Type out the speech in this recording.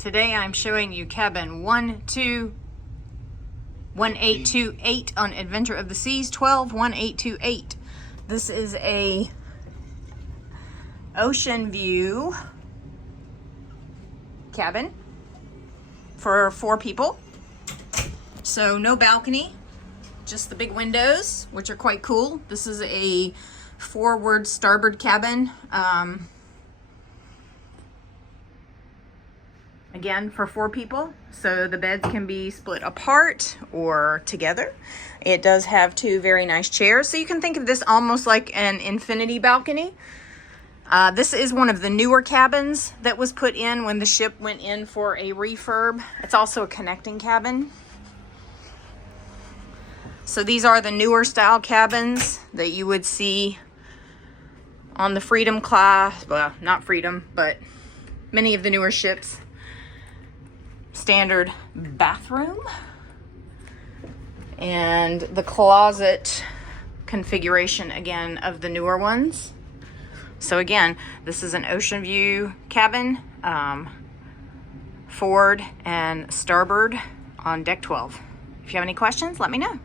Today I'm showing you cabin 1828 on Adventure of the Seas 121828. This is a ocean view cabin for 4 people. So no balcony, just the big windows, which are quite cool. This is a forward starboard cabin. Again, for 4 people, so the beds can be split apart or together. It does have 2 very nice chairs, so you can think of this almost like an infinity balcony. This is one of the newer cabins that was put in when the ship went in for a refurb. It's also a connecting cabin. So these are the newer style cabins that you would see on the Freedom class. Well, not Freedom, but many of the newer ships. Standard bathroom and the closet configuration again of the newer ones. So again, this is an ocean view cabin, forward and starboard on deck 12. If you have any questions, let me know.